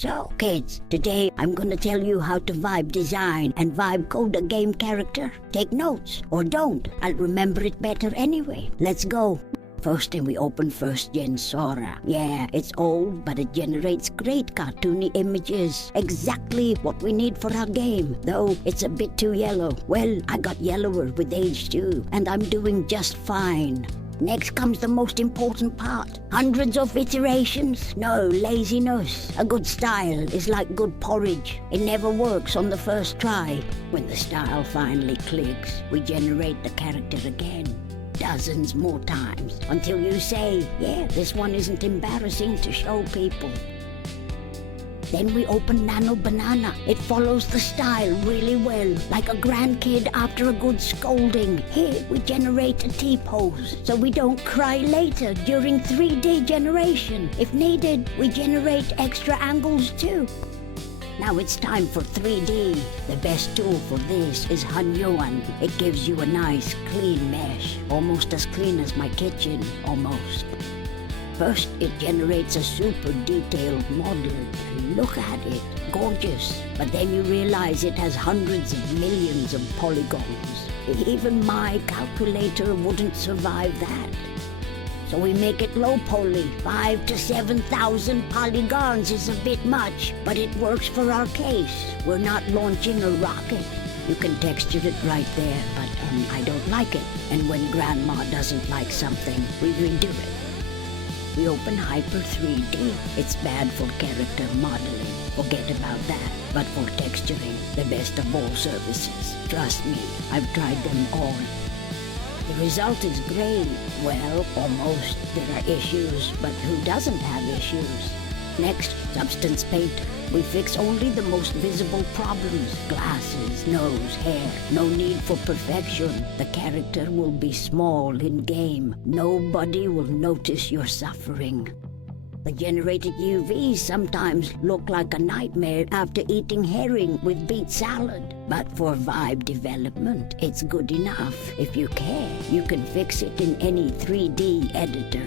So, kids, today I'm gonna tell you how to vibe design and vibe code a game character. Take notes, or don't. I'll remember it better anyway. Let's go. First thing we open first gen Sora. Yeah, it's old, but it generates great cartoony images. Exactly what we need for our game, though it's a bit too yellow. Well, I got yellower with age too, and I'm doing just fine. Next comes the most important part. Hundreds of iterations, no laziness. A good style is like good porridge. It never works on the first try. When the style finally clicks, we generate the character again. Dozens more times until you say, yeah, this one isn't embarrassing to show people. Then we open Nano Banana. It follows the style really well, like a grandkid after a good scolding. Here we generate a T-pose, so we don't cry later during 3D generation. If needed, we generate extra angles too. Now it's time for 3D. The best tool for this is Hunyuan. It gives you a nice, clean mesh, almost as clean as my kitchen, almost. First, it generates a super detailed model. Look at it, gorgeous. But then you realize it has hundreds of millions of polygons. Even my calculator wouldn't survive that. So we make it low poly. 5,000 to 7,000 polygons is a bit much, but it works for our case. We're not launching a rocket. You can texture it right there, but I don't like it. And when Grandma doesn't like something, we redo it. We open Hyper 3D. It's bad for character modeling. Forget about that. But for texturing, the best of all services. Trust me, I've tried them all. The result is great. Well, almost. There are issues, but who doesn't have issues? Next, Substance Paint. We fix only the most visible problems. Glasses, nose, hair. No need for perfection. The character will be small in-game. Nobody will notice your suffering. The generated UVs sometimes look like a nightmare after eating herring with beet salad. But for vibe development, it's good enough. If you care, you can fix it in any 3D editor.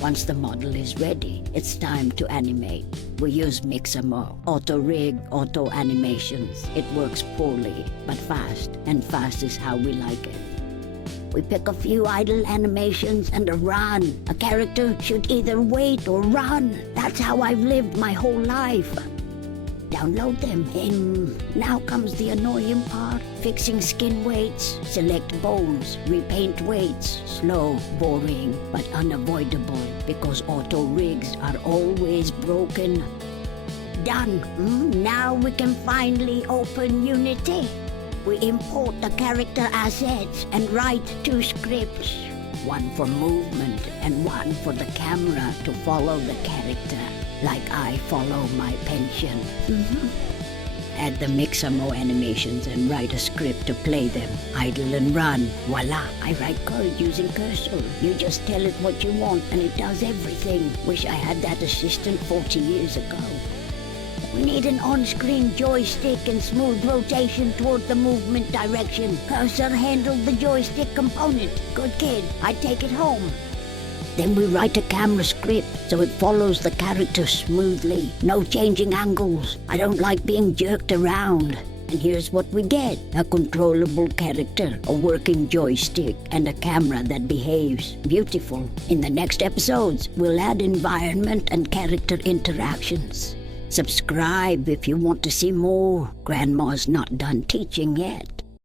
Once the model is ready, it's time to animate. We use Mixamo, auto rig, auto animations. It works poorly, but fast, and fast is how we like it. We pick a few idle animations and a run. A character should either wait or run. That's how I've lived my whole life. Download them, and now comes the annoying part. Fixing skin weights, select bones, repaint weights. Slow, boring, but unavoidable because auto rigs are always broken. Done. Now we can finally open Unity. We import the character assets and write 2 scripts. One for movement and one for the camera to follow the character, like I follow my pension. Add the Mixamo animations and write a script to play them. Idle and run. Voila! I write code using Cursor. You just tell it what you want and it does everything. Wish I had that assistant 40 years ago. We need an on-screen joystick and smooth rotation toward the movement direction. Cursor handled the joystick component. Good kid, I take it home. Then we write a camera script so it follows the character smoothly. No changing angles. I don't like being jerked around. And here's what we get. A controllable character, a working joystick, and a camera that behaves. Beautiful. In the next episodes, we'll add environment and character interactions. Subscribe if you want to see more. Grandma's not done teaching yet.